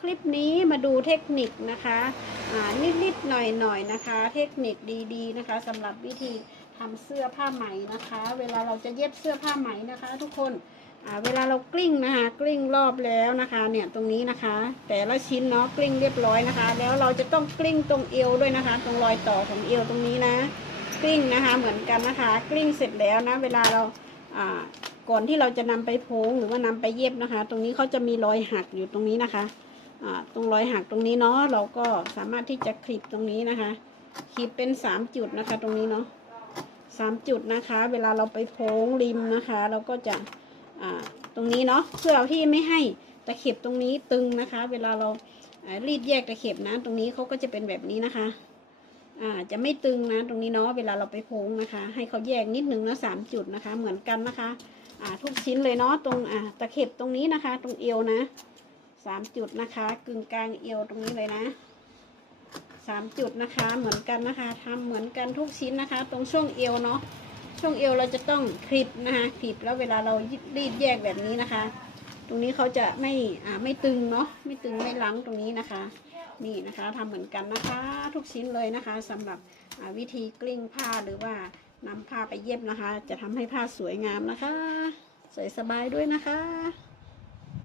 คลิปนี้มาดูเทคนิคนะคะนิดๆหน่อยๆนะคะ เทคนิคดีๆนะคะสำหรับวิธีทำเสื้อผ้าไหมนะคะ เวลาเราจะเย็บเสื้อผ้าไหมนะคะ ทุกคนเวลาเรากลิ้งนะคะกลิ้งรอบแล้วนะคะเนี่ยตรงนี้นะคะ แต่ละชิ้นเนาะกลิ้งเรียบร้อยนะคะ แล้วเราจะต้องกลิ้งตรงเอวด้วยนะคะ ตรงรอยต่อของเอวตรงนี้นะ กลิ้งนะคะเหมือนกันนะคะ กลิ้งเสร็จแล้วนะ เวลาเราก่อนที่เราจะนำไปโพงหรือว่านำไปเย็บนะคะ ตรงนี้เขาจะมีรอยหักอยู่ตรงนี้นะคะ ตรงรอยหักตรงนี้เนาะเราก็สามารถที่จะคลิปตรงนี้นะคะคลิปเป็นสามจุดนะคะ ตรงนี้เนาะสามจุดนะคะ เวลาเราไปโพงริมนะคะ เราก็จะตรงนี้เนาะเพื่อที่ไม่ให้ตะเข็บตรงนี้ตึงนะคะ เวลาเราอ่ารีดแยกตะเข็บนะ ตรงนี้เขาก็จะเป็นแบบนี้นะคะอ่าจะไม่ตึงนะตรงนี้เนาะเวลาเราไปโพงนะคะ ให้เขาแยกนิดนึงนะสามจุดนะคะ เหมือนกันนะคะอ่าทุกชิ้นเลยเนาะตรงอ่าตะเข็บตรงนี้นะคะ ตรงเอวนะ สามจุดนะคะกึ่งกลางเอวตรงนี้เลยนะสามจุดนะคะเหมือนกันนะคะทำเหมือนกันทุกชิ้นนะคะ ตรงช่วงเอวเนาะช่วงเอวเราจะต้องคลิปนะคะคลิปแล้วเวลาเรารีดแยกแบบนี้นะคะ ตรงนี้เขาจะไม่อ่าไม่ตึงเนาะไม่ตึงไม่ลังตรงนี้นะคะ นี่นะคะทำเหมือนกันนะคะ ทุกชิ้นเลยนะคะสำหรับวิธีกลิ้งผ้าหรือว่านำผ้าไปเย็บนะคะ จะทำให้ผ้าสวยงามนะคะ สวยสบายด้วยนะคะ